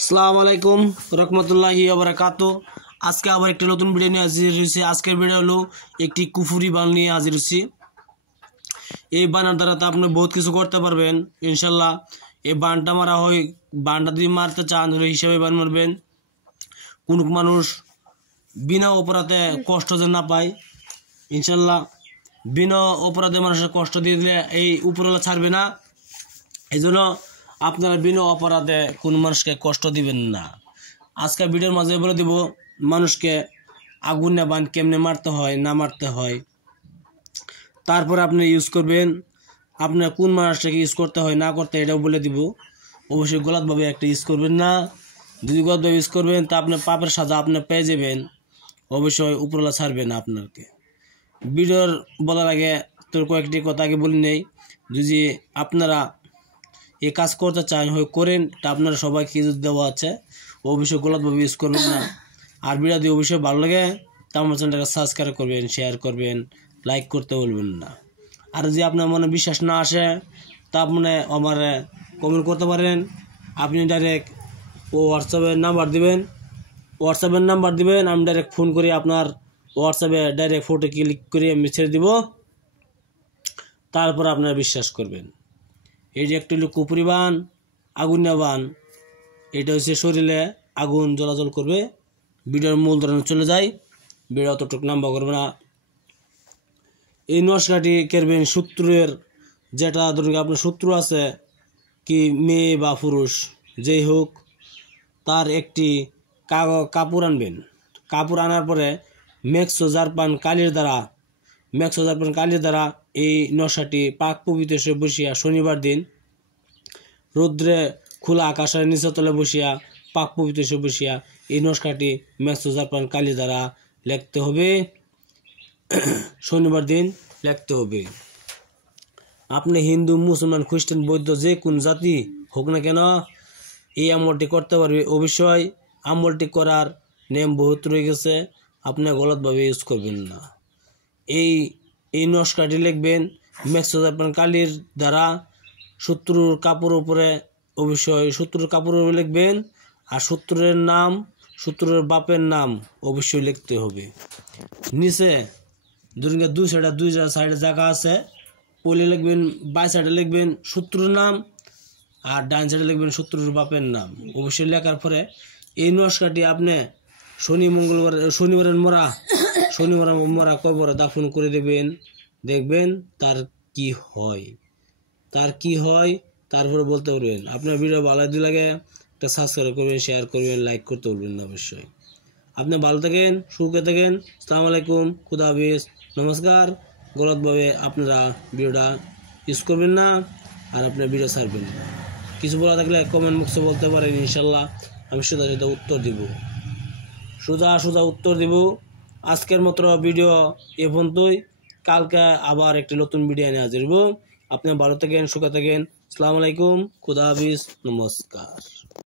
আসসালামু আলাইকুম রহমতুল্লাহি ওয়া বারাকাতুহু। আজকে আবার একটা নতুন ভিডিও নিয়ে হাজির হয়েছি। আজকের ভিডিও হলো একটি কুফুরি বান নিয়ে হাজির হয়েছি। এই বানের দ্বারা তো আপনি বহুত কিছু করতে পারবেন ইনশাল্লাহ। এই বানটা মারা হয়, বানটা যদি মারতে চান হিসাবে বান মারবেন। কোনো মানুষ বিনা অপরাধে কষ্ট যে না পায় ইনশাল্লাহ, বিনা অপরাধে মানুষের কষ্ট দিয়ে দিলে এই উপরওয়ালা ছাড়বে না। এই জন্য আপনারা বিনা অপরাধে কোনো মানুষকে কষ্ট দিবেন না। আজকে ভিডিওর মাঝে বলে দিব মানুষকে আগুনে বান কেমনে মারতে হয় না মারতে হয়। তারপর আপনি ইউজ করবেন, আপনার কোন মানুষটাকে ইউজ করতে হয় না করতে এটাও বলে দিব। অবশ্যই গলতভাবে একটা ইউজ করবেন না। যদি গলতভাবে ইউজ করবেন তা আপনার পাপের সাজা আপনি পেয়ে যাবেন। অবশ্যই উপরওয়ালা ছাড়বে না আপনাকে। ভিডিওর বলার আগে তোর কয়েকটি কথা আগে বলি নেই। যদি আপনারা এই কাজ করতে চান হয় করেন, তা আপনারা সবাইকে দেওয়া আছে। অবশ্যই গলতভাবে ইউজ করবেন না। আর ভিডিও দিয়ে অবশ্যই ভালো লাগে তা আমার চ্যানেলটাকে সাবস্ক্রাইব করবেন, শেয়ার করবেন, লাইক করতে বলবেন না। আর যদি আপনার মনে বিশ্বাস না আসে তা আপনি আমার কমেন্ট করতে পারেন। আপনি ডাইরেক্ট হোয়াটসঅ্যাপের নাম্বার দিবেন, আমি ডাইরেক্ট ফোন করে আপনার হোয়াটসঅ্যাপে ডাইরেক্ট ফটো ক্লিক করে আমি ছেড়ে দিব। তারপর আপনারা বিশ্বাস করবেন। এই যে একটা হলো কুপুরি বান, আগুনিয়া বান। এটা হচ্ছে শরীরে আগুন জ্বলাচল করবে। ভিডিওর মূল ধরনে চলে যায়, ভিডিও অতটুকু নাম্বা করবে না। এই নস্কাটি করবেন শত্রুর, যেটা ধরুন আপনার শত্রু আছে কি মেয়ে বা পুরুষ যেই হোক, তার একটি কাপড় আনবেন। কাপড় আনার পরে মেক্সোজারপান কালির দ্বারা এই নশাটি পাক পবিত্র সে বসিয়া শনিবার দিন রৌদ্রে খোলা আকাশের নিচে তলে বসিয়া পাক পবিত্র সে বসিয়া এই নস্কাটি মেক্সোজারপান কালি দ্বারা লিখতে হবে। শনিবার দিন লিখতে হবে। আপনি হিন্দু, মুসলমান, খ্রিস্টান, বৌদ্ধ যে কোন জাতি হোক না কেন এই আমলটি করতে পারবে। অবশ্যই আমলটি করার নিয়ম বহুত রয়ে গেছে, আপনি গলতভাবে ইউজ করবেন না। এই নস্কাটি লিখবেন মেক্সোজারপান কালির দ্বারা শত্রুর কাপড় উপরে, অবশ্যই শত্রুর কাপড় উপরে লিখবেন। আর শত্রুর নাম, শত্রুর বাপের নাম অবশ্যই লিখতে হবে। নিচে ধরুন দুই সাইডে জায়গা আছে, পলে লিখবেন, বাই সাইডে লিখবেন শত্রুর নাম আর ডান সাইডে লিখবেন শত্রুর বাপের নাম। অবশ্যই লেখার পরে এই নস্কাটি আপনি শনিবারের মরা কবরে দাফন করে দেবেন। দেখবেন তার কি হয় তারপরে বলতে পারবেন। আপনার ভিডিও ভালো লাগে একটা সাবস্ক্রাইব করবেন, শেয়ার করবেন, লাইক করতে বলবেন না। অবশ্যই আপনি ভালো থাকেন, সুখে থাকেন। আসসালামু আলাইকুম, খুদা হাফেজ, নমস্কার। গলতভাবে আপনারা ভিডিওটা ইউজ করবেন না আর আপনার ভিডিও ছাড়বেন না। কিছু বলা থাকলে কমেন্ট বক্সে বলতে পারেন, ইনশাল্লাহ আমি সোজা উত্তর দিব। আজকের মতো ভিডিও এ পর্যন্তই। কালকে আবার একটি নতুন ভিডিও নিয়ে হাজির হব। আপনি ভালো থাকেন, সুখে থাকেন। আসসালামু আলাইকুম, খুদা হাফেজ, নমস্কার।